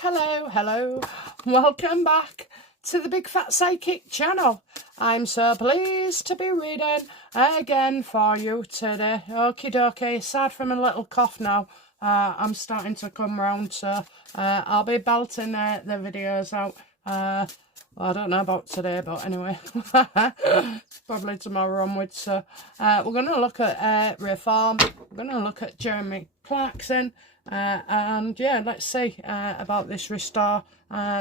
Hello. Welcome back to the Big Fat Psychic channel. I'm so pleased to be reading again for you today. Okie dokie, aside from a little cough now, I'm starting to come round, so I'll be belting the videos out. Well, I don't know about today, but anyway, probably tomorrow onwards. So we're going to look at reform. We're going to look at Jeremy Clarkson. And yeah, let's see about this Restore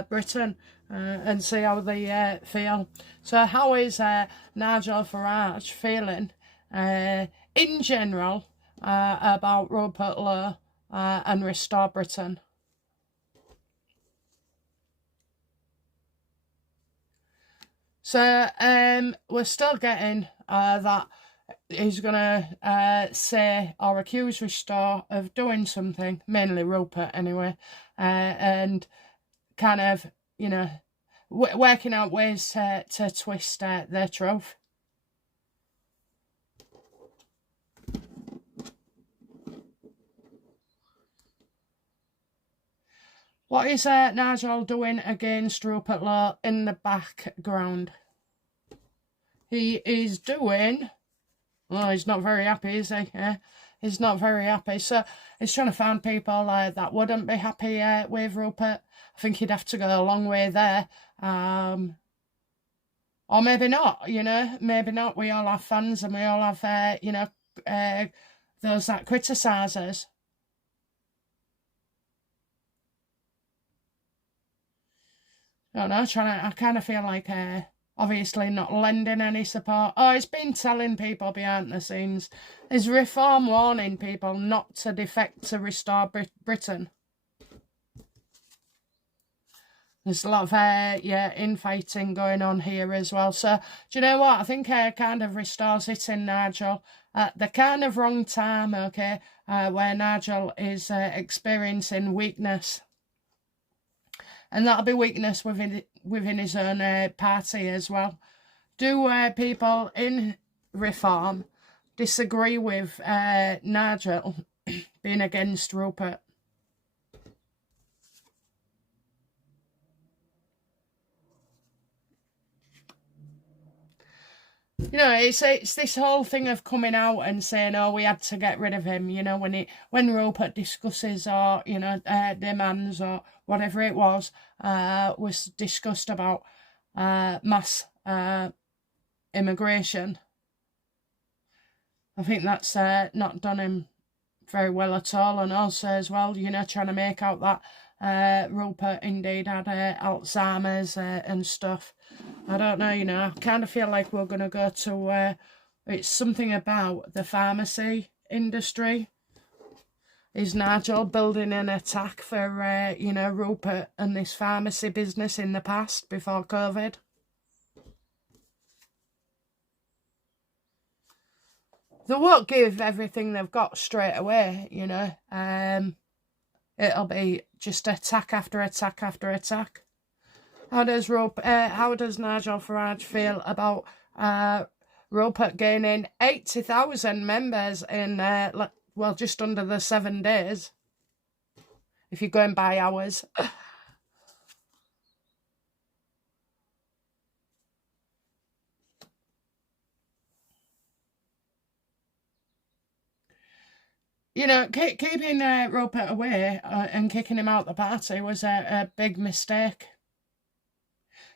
Britain and see how they feel. So how is Nigel Farage feeling in general about Rupert Lowe and Restore Britain? So we're still getting that he's going to say or accuse Restore of doing something, mainly Rupert anyway, and kind of, you know, working out ways to twist their truth. What is Nigel doing against Rupert Lowe in the background? He is doing... Well, he's not very happy, is he? He's not very happy. So he's trying to find people that wouldn't be happy with Rupert. I think he'd have to go a long way there. Or maybe not, you know. Maybe not. We all have fans and we all have, you know, those that criticise us. I don't know. I kind of feel like... obviously not lending any support. Oh, he's been telling people behind the scenes. Is Reform warning people not to defect to Restore Britain? There's a lot of, infighting going on here as well. So, do you know what? I think kind of Restore's hitting Nigel at the kind of wrong time, okay, where Nigel is experiencing weakness. And that'll be weakness within his own party as well. Do people in Reform disagree with Nigel being against Rupert? You know, it's this whole thing of coming out and saying, oh, we had to get rid of him, you know, when Rupert discusses or, you know, demands or whatever it was discussed about mass immigration. I think that's not done him very well at all, and also as well, you know, trying to make out that Rupert indeed had Alzheimer's and stuff. I don't know, you know, I kind of feel like we're going to go to, it's something about the pharmacy industry. Is Nigel building an attack for, you know, Rupert and this pharmacy business in the past, before COVID? They won't give everything they've got straight away, you know. It'll be just attack after attack after attack. How does Nigel Farage feel about Rupert gaining 80,000 members in, well, just under the 7 days, if you're going by hours? You know, keeping Rupert away and kicking him out the party was a big mistake.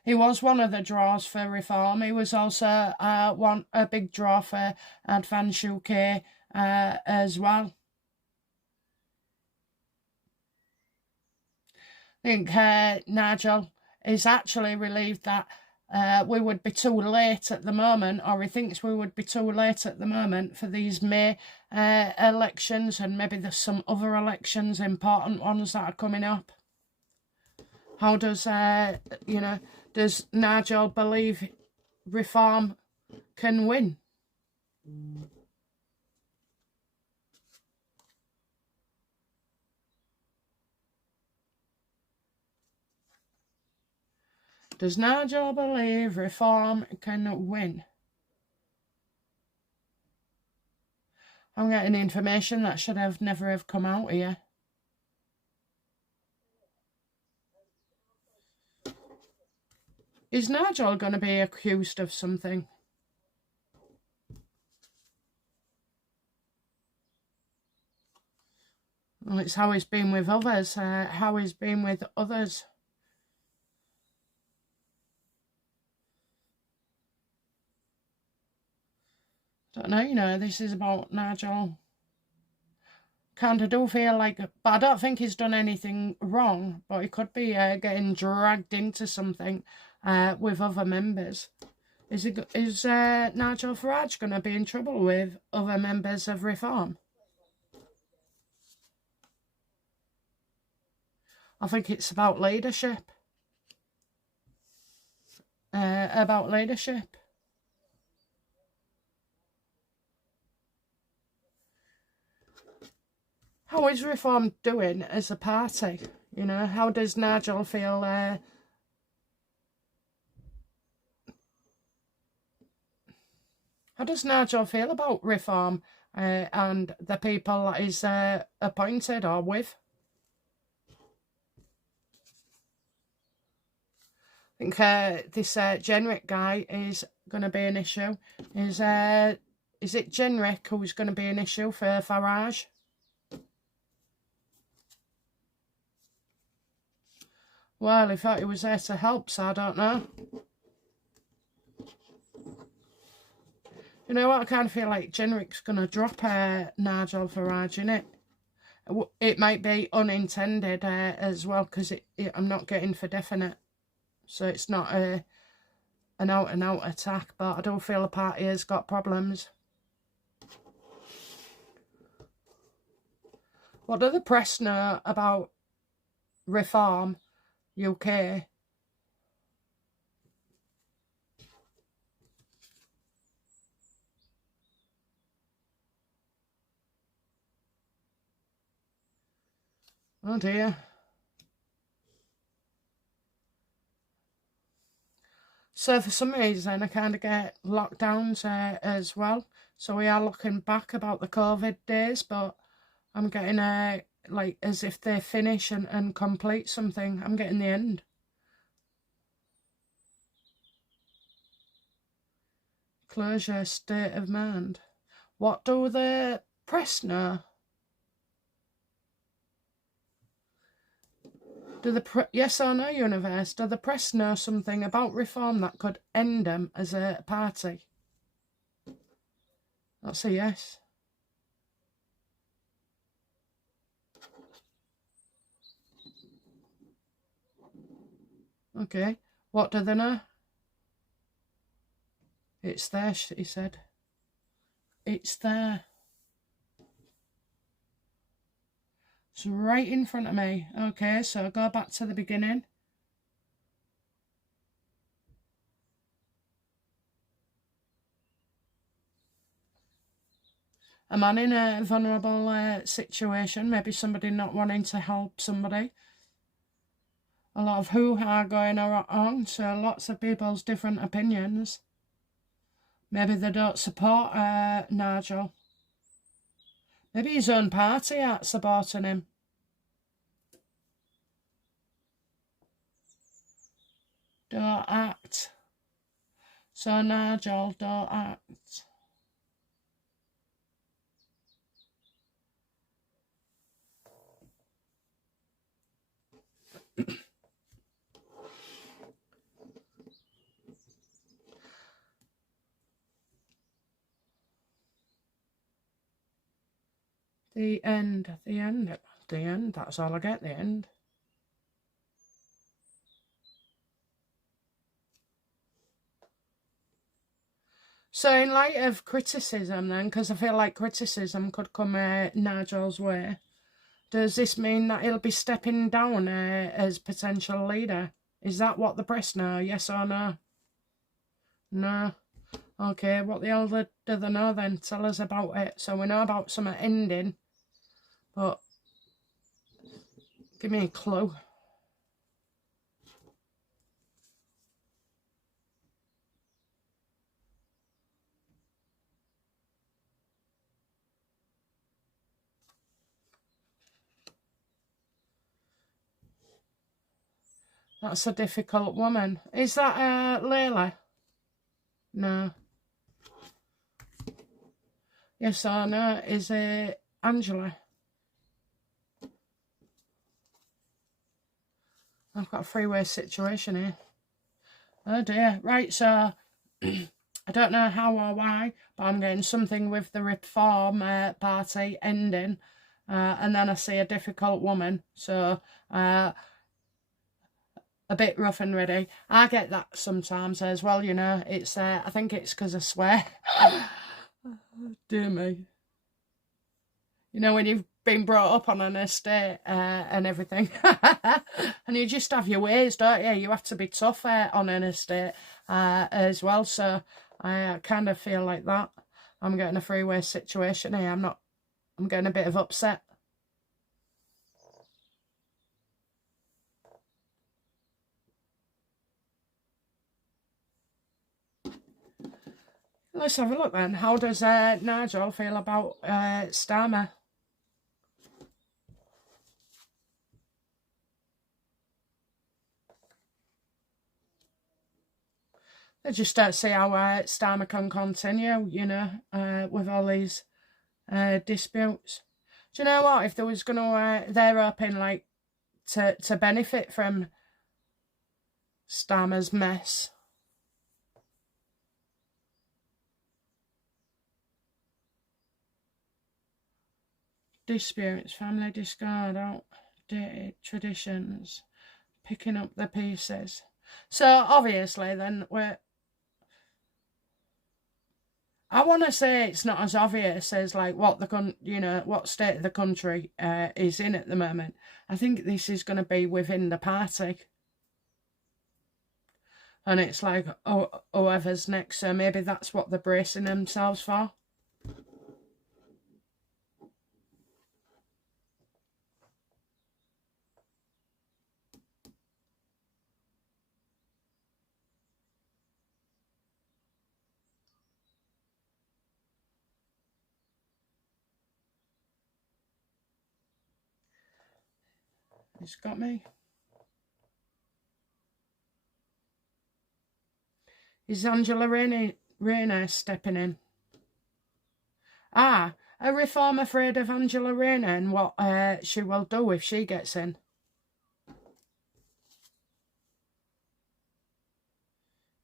He was one of the draws for Reform. He was also a big draw for Advance UK as well. I think Nigel is actually relieved that we would be too late at the moment, or he thinks we would be too late at the moment for these May elections, and maybe there's some other elections, important ones that are coming up. How does, you know, does Nigel believe Reform can win? Does Nigel believe Reform can win? I'm getting information that should have never have come out here. Is Nigel going to be accused of something? Well, it's how he's been with others, how he's been with others. Don't know, you know, this is about Nigel. Kind of do feel like, but I don't think he's done anything wrong, but he could be getting dragged into something with other members. Is Nigel Farage going to be in trouble with other members of Reform? I think it's about leadership. About leadership. How is Reform doing as a party? You know, how does Nigel feel? How does Nigel feel about Reform and the people that he's appointed or with? I think this Jenrick guy is going to be an issue. Is it Jenrick who's going to be an issue for Farage? Well, he thought he was there to help, so I don't know. You know what? I kind of feel like Jenrick's going to drop Nigel Farage in it. It might be unintended as well, because I'm not getting for definite. So it's not an out-and-out attack, but I do feel the party has got problems. What do the press know about Reform UK? Oh dear. So for some reason I kind of get lockdowns as well. So we are looking back about the COVID days, but I'm getting like as if they finish and complete something. I'm getting the end. Closure, state of mind. What do the press know? Do the yes or no universe? Do the press know something about Reform that could end them as a party? That's a yes. Okay. What do they know? It's there, he said. It's there. It's right in front of me. Okay, so go back to the beginning. A man in a vulnerable situation, maybe somebody not wanting to help somebody. A lot of hoo-ha going on, so lots of people's different opinions. Maybe they don't support Nigel. Maybe his own party aren't supporting him. Don't act. So Nigel, don't act. The end, the end, the end. That's all I get, the end. So in light of criticism then, because I feel like criticism could come Nigel's way, does this mean that he'll be stepping down as potential leader? Is that what the press know, yes or no? No. Okay, what the hell do they know then? Tell us about it. So we know about something ending, but give me a clue. That's a difficult woman. Is that Layla? No. Yes or no? Is it Angela? I've got a three-way situation here. Oh dear. Right, so I don't know how or why, but I'm getting something with the Reform Party ending. And then I see a difficult woman. So a bit rough and ready. I get that sometimes as well, you know. It's I think it's because I swear. Dear me. You know, when you've been brought up on an estate and everything. And you just have your ways, don't you? You have to be tough on an estate as well. So I kind of feel like that. I'm getting a three-way situation here. I'm getting a bit of upset. Let's have a look then. How does Nigel feel about Starmer? I just don't see how Starmer can continue, you know, with all these disputes. Do you know what? If there was going to, they're hoping like to benefit from Starmer's mess. Disputes, family discard, outdated traditions, picking up the pieces. So obviously, then I want to say it's not as obvious as like what what state the country is in at the moment. I think this is going to be within the party, and it's like whoever's next. So maybe that's what they're bracing themselves for. It's got me. Is Angela Raynor stepping in? Ah, a Reform afraid of Angela Raynor and what she will do if she gets in?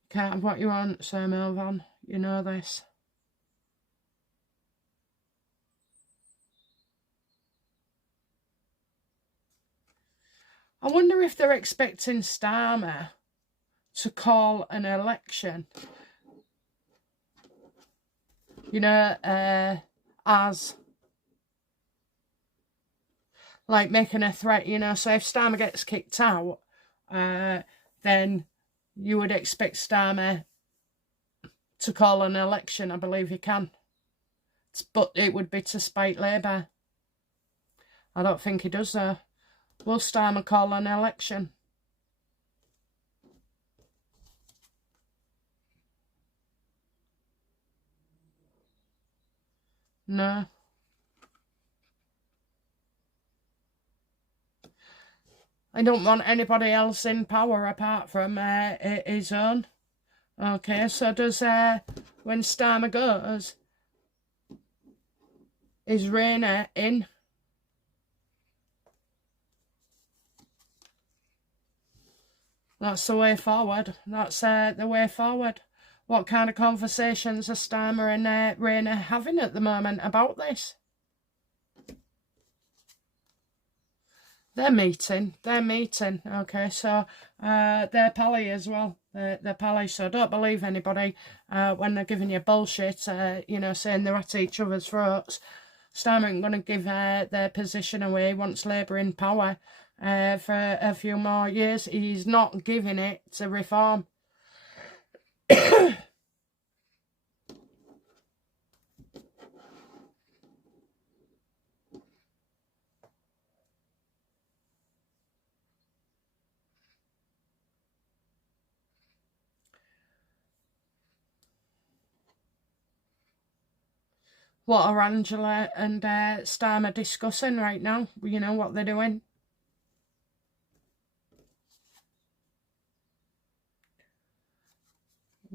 Can't have what you want, Sir Milvan. You know this. I wonder if they're expecting Starmer to call an election. You know, as like making a threat, you know. So if Starmer gets kicked out, then you would expect Starmer to call an election. I believe he can. But it would be to spite Labour. I don't think he does though. Will Starmer call an election? No. I don't want anybody else in power apart from his own. Okay, so does when Starmer goes, is Raynor in? That's the way forward. That's the way forward. What kind of conversations are Starmer and Raynor having at the moment about this? They're meeting. Okay, so they're pally as well. They're pally, so don't believe anybody when they're giving you bullshit, you know, saying they're at each other's throats. Starmer ain't going to give their position away once Labour in power for a few more years. He's not giving it to Reform. What are Angela and Starmer discussing right now? You know what they're doing?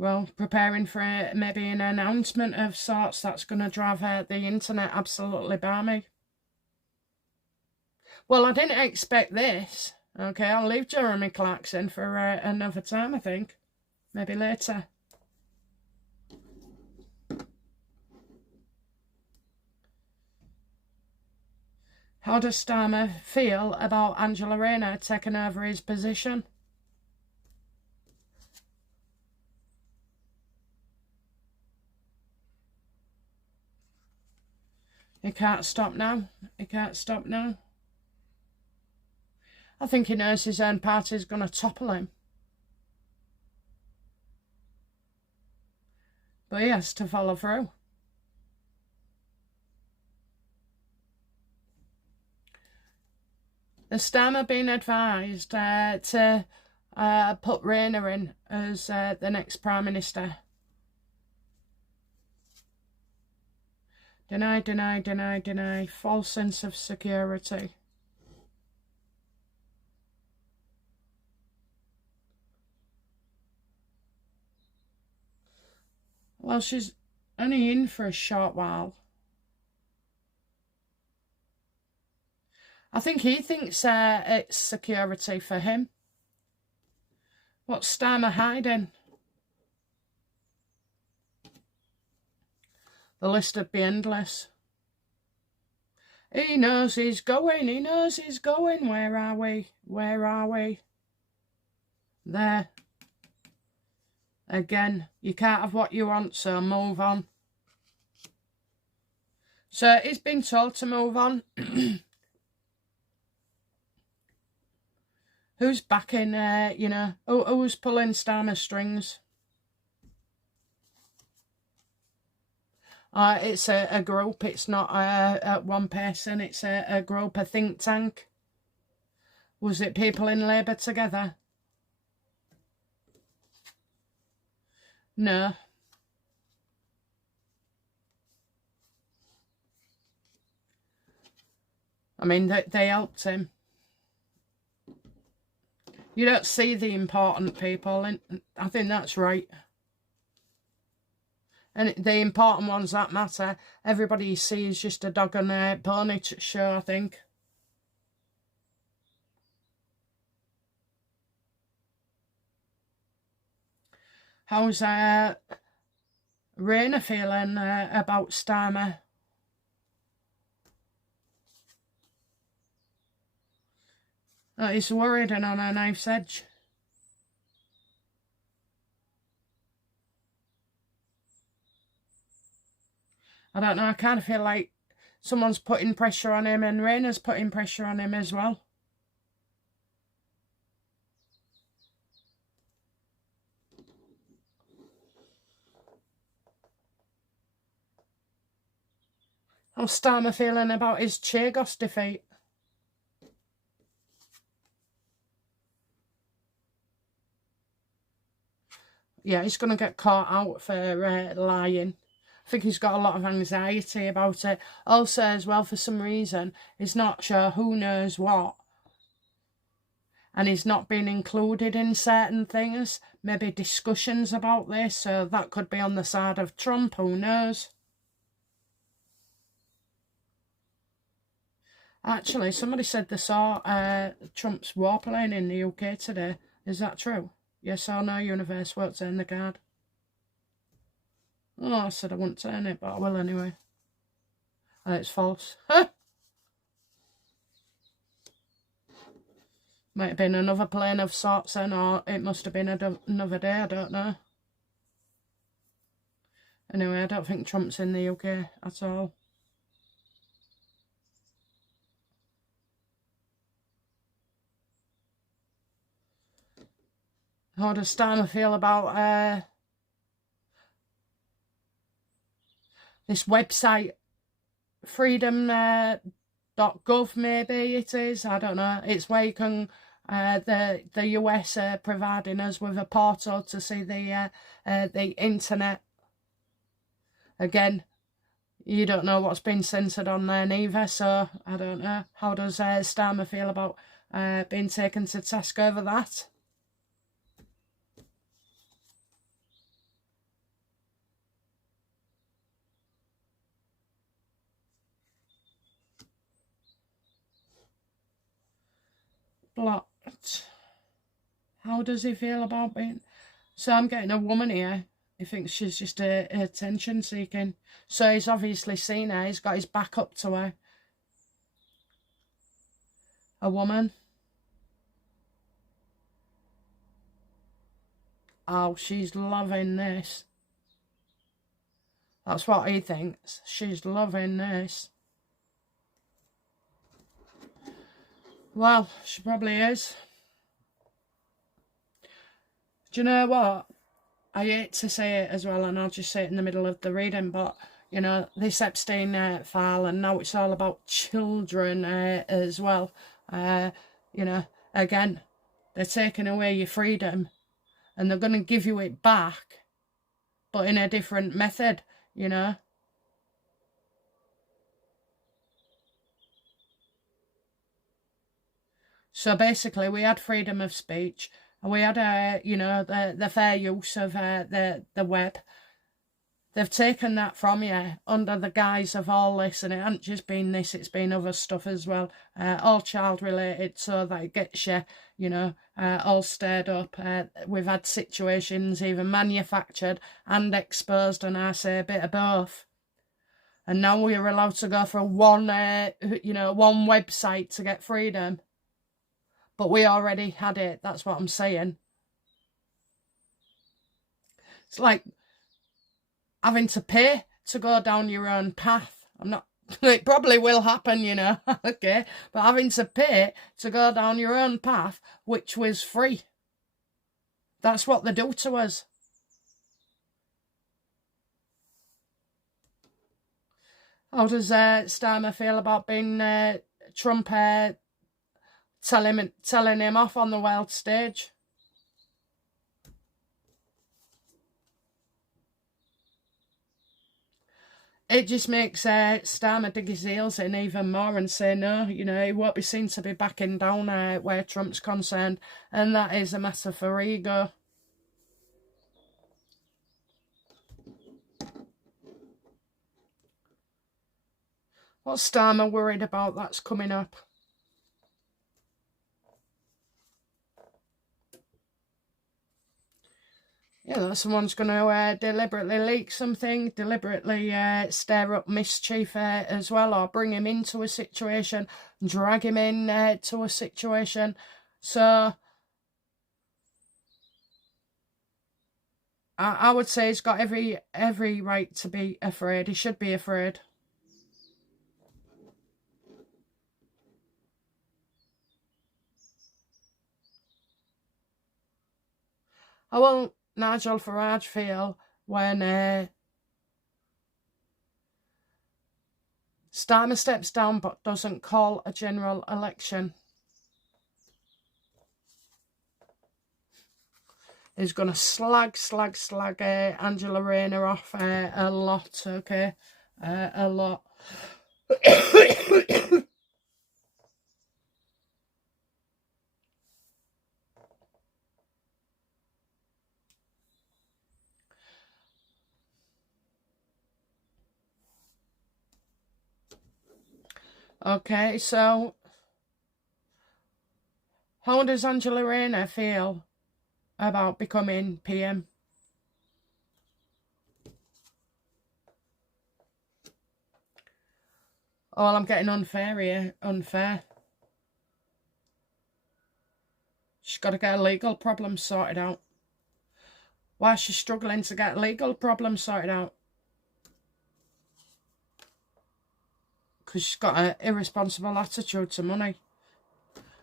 well, preparing for maybe an announcement of sorts that's going to drive the internet absolutely balmy. Well, I didn't expect this. Okay, I'll leave Jeremy Clarkson for another time, I think. Maybe later. How does Starmer feel about Angela Raynor taking over his position? He can't stop now. He can't stop now. I think he knows his own party's going to topple him. But he has to follow through. Has Starmer been advised to put Raynor in as the next Prime Minister? Deny, deny, deny, deny. False sense of security. Well, she's only in for a short while. I think he thinks it's security for him. What's Starmer hiding? The list would be endless. He knows he's going. He knows he's going. Where are we? Where are we? There. Again, you can't have what you want, so move on. So he's been told to move on. Who's backing, you know, who's pulling Starmer's strings? It's a group, it's not one person, it's a group, a think tank. Was it people in Labour together? No. I mean, they helped him. You don't see the important people, and I think that's right. And the important ones that matter, everybody you see is just a dog and a pony show, I think. How's Raynor feeling about Starmer? He's worried and on a knife's edge. I don't know, I kind of feel like someone's putting pressure on him and Raynor's putting pressure on him as well. How's Starmer feeling about his Chagos defeat? Yeah, he's going to get caught out for lying. I think he's got a lot of anxiety about it. Also, as well, for some reason, he's not sure who knows what. And he's not been included in certain things. Maybe discussions about this. So that could be on the side of Trump, who knows. Actually, somebody said they saw Trump's warplane in the UK today. Is that true? Yes or no, universe, won't turn the card. Oh, I said I wouldn't turn it, but I will anyway. It's false. Might have been another plane of sorts then, or it must have been another day, I don't know. Anyway, I don't think Trump's in the UK at all. How does Starmer feel about this website, freedom.gov maybe it is, I don't know. It's where you can, the US are providing us with a portal to see the internet. Again, you don't know what's been censored on there neither, so I don't know. How does Starmer feel about being taken to task over that? blocked. How does he feel about being... So I'm getting a woman here. He thinks she's just attention seeking. So he's obviously seen her. He's got his back up to her. A woman. Oh, she's loving this. That's what he thinks. She's loving this. Well, she probably is. Do you know what? I hate to say it as well, and I'll just say it in the middle of the reading, but, you know, this Epstein file, and now it's all about children as well. You know, again, they're taking away your freedom, and they're going to give you it back, but in a different method, you know. So basically, we had freedom of speech, and we had, you know, the fair use of the web. They've taken that from you under the guise of all this, and it hasn't just been this, it's been other stuff as well, all child related, so that it gets you, you know, all stirred up. We've had situations even manufactured and exposed, and I say a bit of both. And now we're allowed to go for one, you know, one website to get freedom. But we already had it, that's what I'm saying. It's like having to pay to go down your own path. I'm not, it probably will happen, you know, okay, but having to pay to go down your own path, which was free. That's what they do to us. How does Starmer feel about being Trump telling him off on the world stage? It just makes Starmer dig his heels in even more and say no, you know, he won't be seen to be backing down where Trump's concerned, and that is a matter for ego. What's Starmer worried about that's coming up? Yeah, that someone's going to deliberately leak something, deliberately stir up mischief as well, or bring him into a situation, drag him in to a situation. So I would say he's got every right to be afraid. He should be afraid. How will Nigel Farage feel when Starmer steps down but doesn't call a general election? He's going to slag Angela Raynor off a lot, okay? A lot. Okay, so how does Angela Raynor feel about becoming PM? Oh, well, I'm getting unfair here. Unfair. She's got to get her legal problems sorted out. Why is she struggling to get legal problems sorted out? Because she's got an irresponsible attitude to money.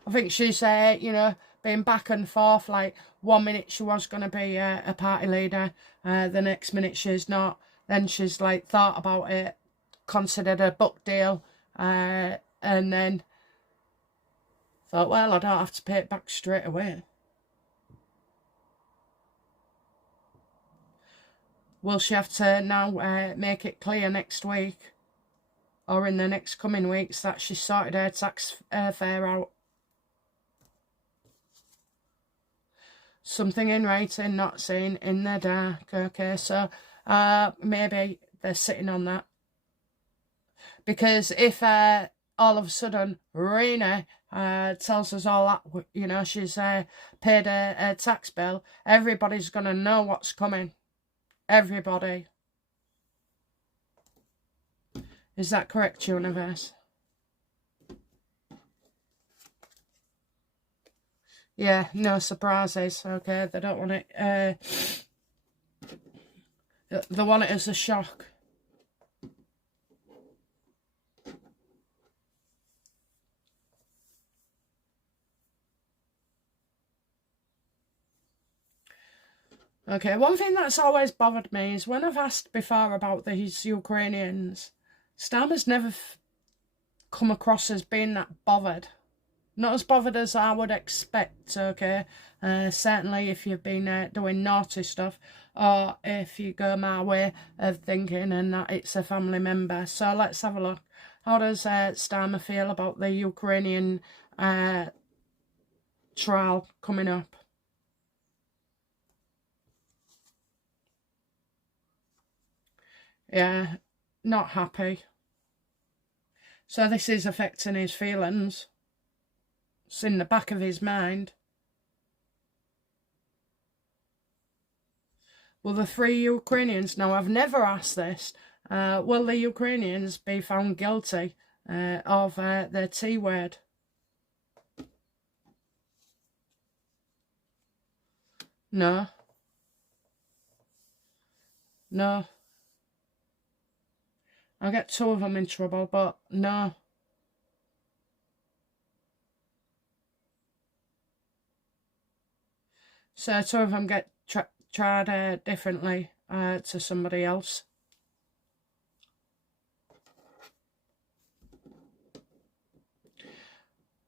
I think she's, you know, been back and forth. Like, 1 minute she was going to be a party leader. The next minute she's not. Then she's, like, thought about it, considered a book deal. And then thought, well, I don't have to pay it back straight away. Will she have to now make it clear next week, or in the next coming weeks, that she's sorted her tax fare out? Something in writing, not seen in the dark. Okay, so maybe they're sitting on that. Because if all of a sudden Raynor tells us all that, you know, she's paid a tax bill, everybody's going to know what's coming. Everybody. Is that correct, universe? Yeah, no surprises. Okay, they don't want it. They want it as a shock. Okay, one thing that's always bothered me is when I've asked before about these Ukrainians, Starmer's never come across as being that bothered. Not as bothered as I would expect, okay? Certainly if you've been doing naughty stuff, or if you go my way of thinking and that it's a family member. So let's have a look. How does Starmer feel about the Ukrainian trial coming up? Yeah, not happy. So this is affecting his feelings. It's in the back of his mind. Will the 3 Ukrainians, now I've never asked this, will the Ukrainians be found guilty of the T word? No. No. I'll get 2 of them in trouble, but no. So 2 of them get tried differently to somebody else.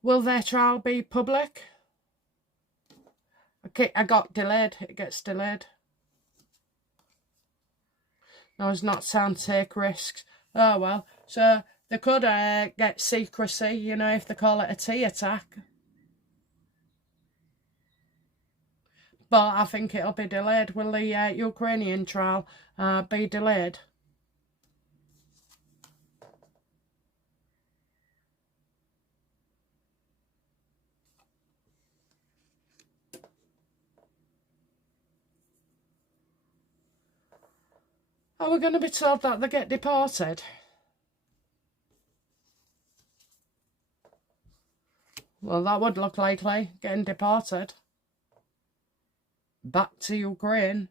Will their trial be public? Okay, I got delayed. It gets delayed. No, it's not time to take risks. Oh, well. So they could get secrecy, you know, if they call it a T attack. But I think it'll be delayed. Will the Ukrainian trial be delayed? Are we going to be told that they get deported? Well, that would look likely, getting deported. Back to Ukraine.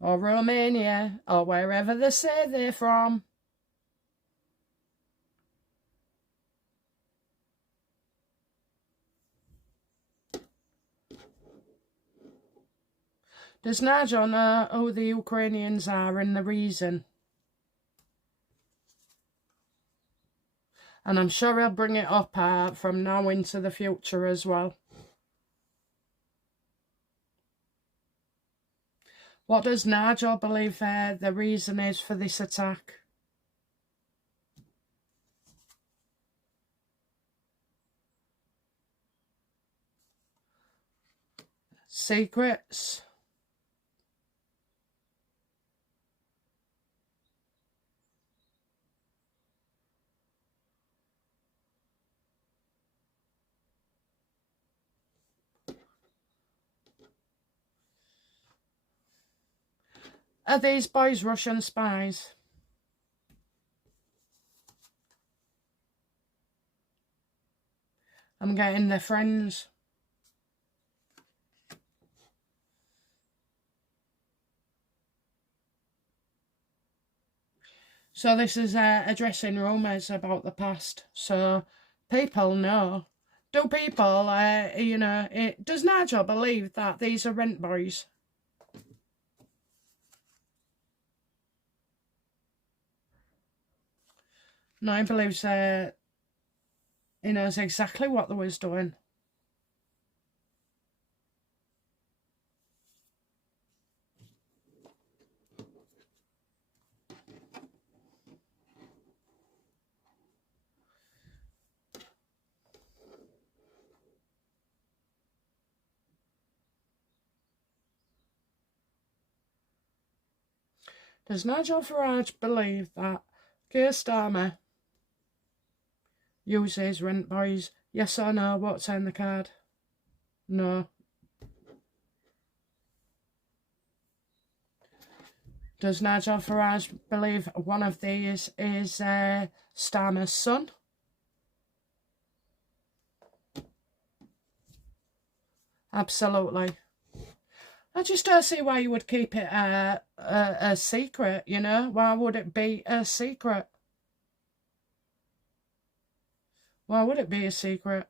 Or Romania. Or wherever they say they're from. Does Nigel know who the Ukrainians are and the reason? And I'm sure he'll bring it up from now into the future as well. What does Nigel believe the reason is for this attack? Secrets? Are these boys Russian spies? I'm getting their friends. So this is addressing rumours about the past. So people know. Do people, you know, does Nigel believe that these are rent boys? No, he believes he knows exactly what they was doing. Does Nigel Farage believe that Keir Starmer Uses rent boys. Yes or no? What's on the card? No. Does Nigel Farage believe one of these is Starmer's son? Absolutely. I just don't see why you would keep it a secret, you know? Why would it be a secret? Why would it be a secret?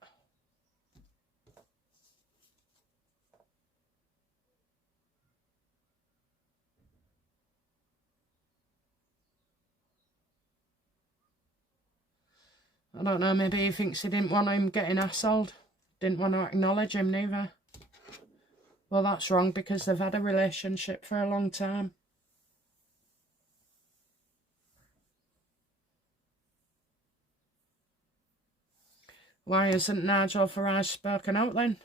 I don't know, maybe he thinks he didn't want him getting hassled. Didn't want to acknowledge him neither. Well, that's wrong because they've had a relationship for a long time. Why hasn't Nigel Farage spoken out then?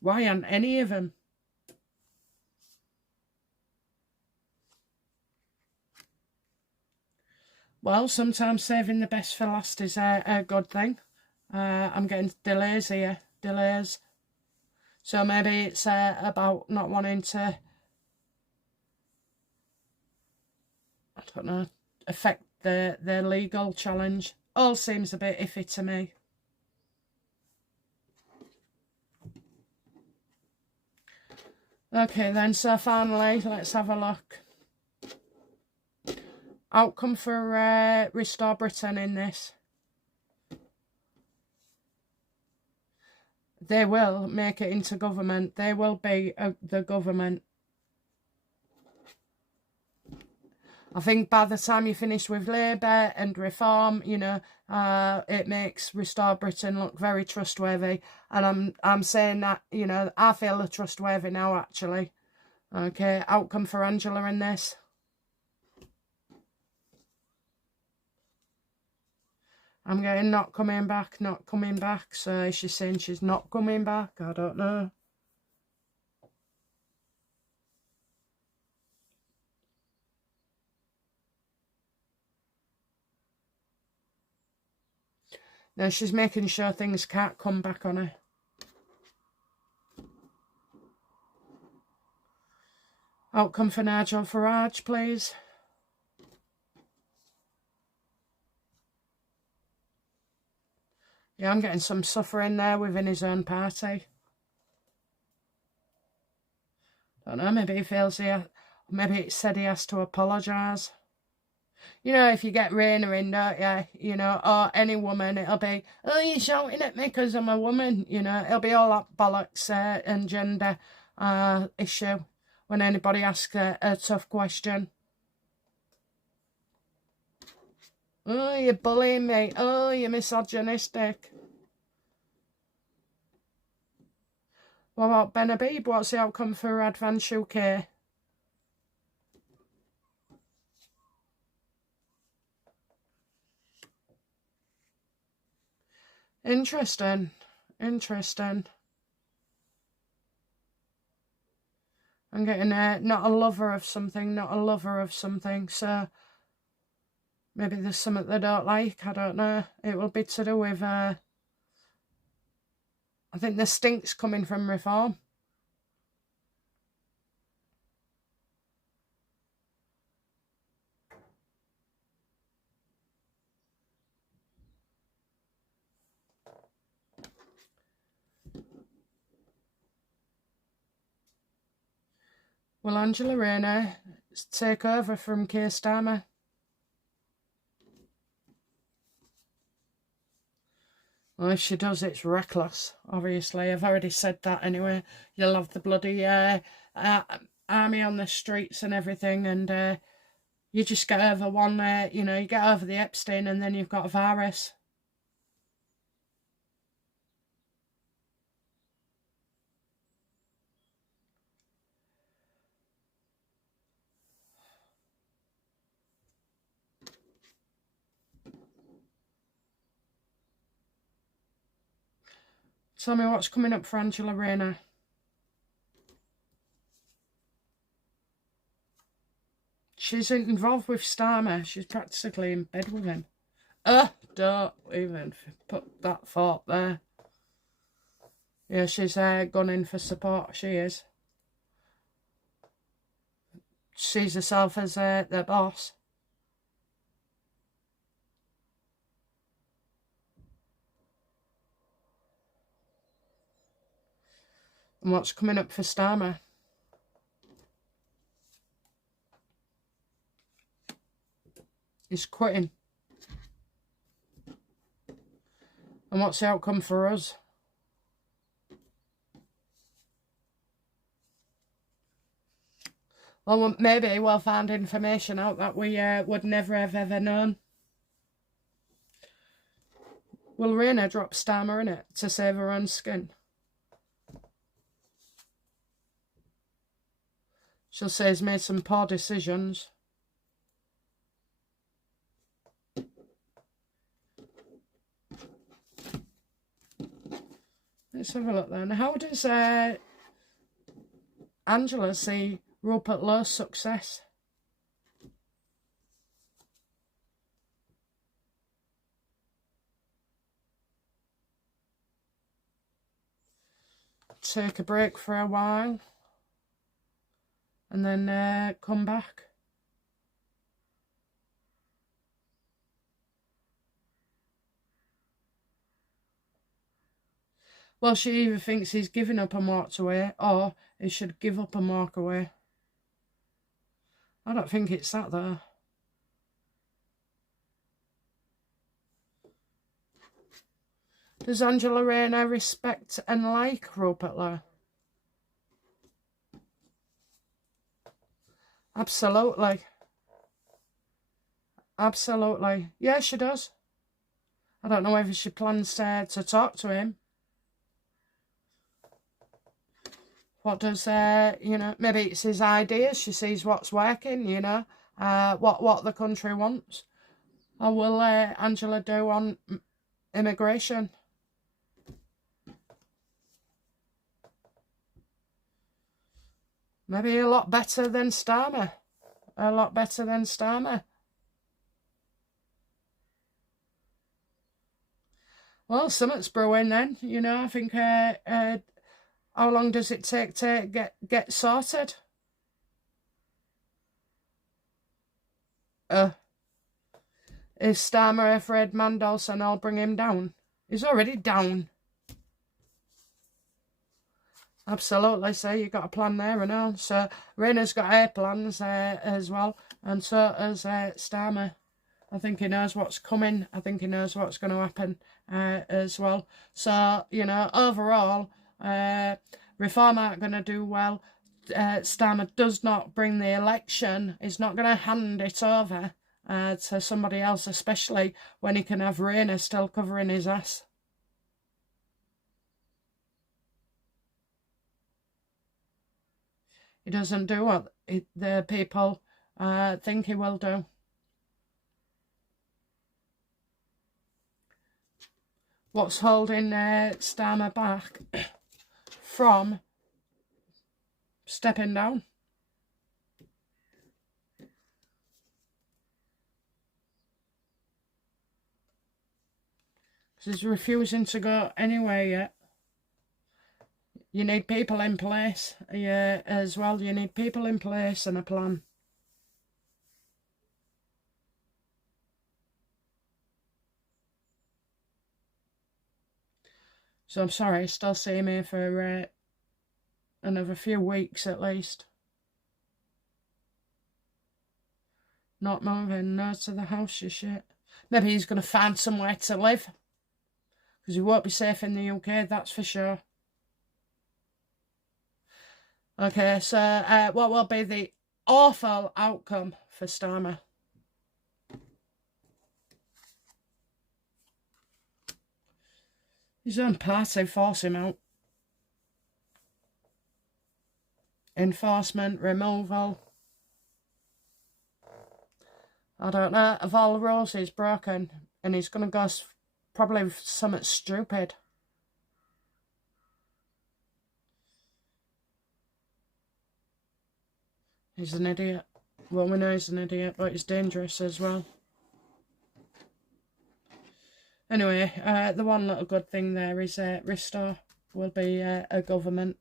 Why aren't any of them? Well, sometimes saving the best for last is a good thing. I'm getting delays here. Delays. So maybe it's about not wanting to, I don't know, affect the legal challenge. All seems a bit iffy to me. Okay then, so finally, let's have a look. Outcome for Restore Britain in this. They will make it into government. They will be the government. I think by the time you finish with Labour and Reform, you know, it makes Restore Britain look very trustworthy. And I'm saying that, you know, I feel they're trustworthy now, actually. Okay, outcome for Angela in this. I'm getting not coming back, not coming back. So is she saying she's not coming back? I don't know. No, she's making sure things can't come back on her. Outcome for Nigel Farage, please. Yeah, I'm getting some suffering there within his own party. Don't know, maybe he feels maybe it said he has to apologise. You know, if you get Raynor in, don't you? You know, or any woman, it'll be, oh, you're shouting at me because I'm a woman. You know, it'll be all that bollocks and gender issue when anybody asks a tough question. Oh, you're bullying me. Oh, you're misogynistic. What about Ben Habib? What's the outcome for Advance UK? Interesting. Interesting. I'm getting not a lover of something, not a lover of something. So maybe there's something they don't like. I don't know. It will be to do with, I think the stink's coming from Reform. Will Angela Raynor take over from Keir Starmer? Well, if she does, it's reckless, obviously. I've already said that anyway. You'll have the bloody army on the streets and everything, and you just get over one, you know, you get over the Epstein and then you've got a virus. Tell me what's coming up for Angela Raynor. She's involved with Starmer. She's practically in bed with him. Don't even put that thought there. Yeah, she's gunning for support, she is. Sees herself as the boss. And what's coming up for Starmer? He's quitting. And what's the outcome for us? Well, maybe we'll find information out that we would never have ever known. Will Raynor drop Starmer in it to save her own skin? She'll say he's made some poor decisions. Let's have a look then. How does Angela see Rupert Lowe's success? Take a break for a while and then come back. Well, she either thinks he's given up and walked away, or he should give up and walk away. I don't think it's that, though. Does Angela Raynor respect and like Rupert Lowe? Absolutely. Absolutely. Yeah, she does. I don't know whether she plans to talk to him. What does, you know, maybe it's his ideas. She sees what's working, you know, what the country wants. Or will Angela do on immigration? Maybe a lot better than Starmer. A lot better than Starmer. Well, something's brewing then, you know. I think, how long does it take to get sorted? Is Starmer afraid Mandelson I'll bring him down? He's already down. Absolutely, so you got a plan there and all. So Raynor's got her plans as well, and so has Starmer. I think he knows what's coming. I think he knows what's going to happen as well. So, you know, overall, Reform aren't going to do well. Starmer does not bring the election. He's not going to hand it over to somebody else, especially when he can have Raynor still covering his ass. He doesn't do what the people think he will do. What's holding Starmer back from stepping down? Because he's refusing to go anywhere yet. You need people in place, yeah, as well. You need people in place and a plan. So I'm sorry, still see him here for another few weeks at least. Not moving, no to the house, you shit. Maybe he's going to find somewhere to live. Because he won't be safe in the UK, that's for sure. Okay, so what will be the awful outcome for Starmer? His own party force him out. Enforcement, removal. I don't know. Of all the rules, he's broken. And he's going to go probably something stupid. He's an idiot. Well, we know he's an idiot, but he's dangerous as well. Anyway, the one little good thing there is Restore will be a government.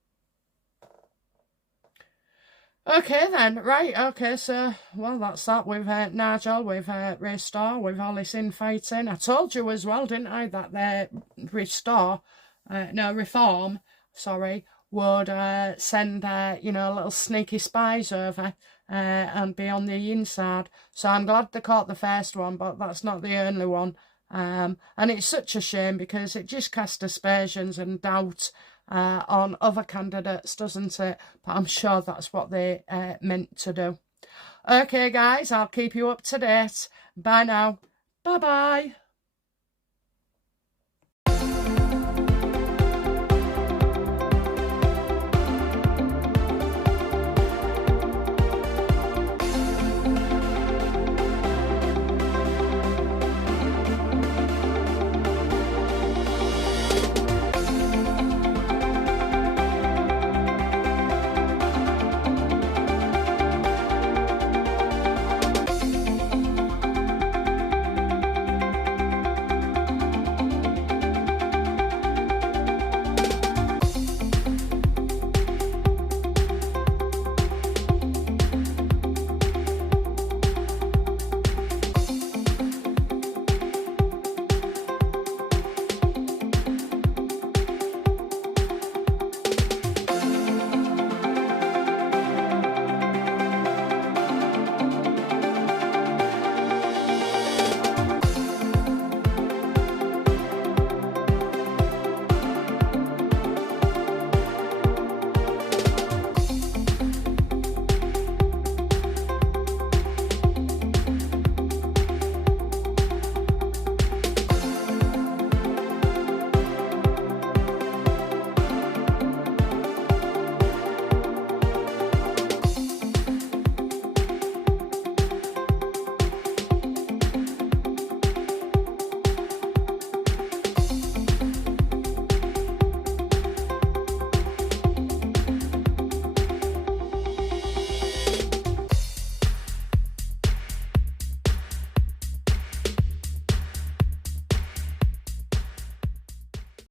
Okay then, right, okay, so, well, that's that with Nigel, with Restore, with all this infighting. I told you as well, didn't I, that Reform, sorry, would send, little sneaky spies over and be on the inside. So I'm glad they caught the first one, but that's not the only one. And it's such a shame because it just casts aspersions and doubt on other candidates, doesn't it? But I'm sure that's what they meant to do. Okay, guys, I'll keep you up to date. Bye now. Bye-bye.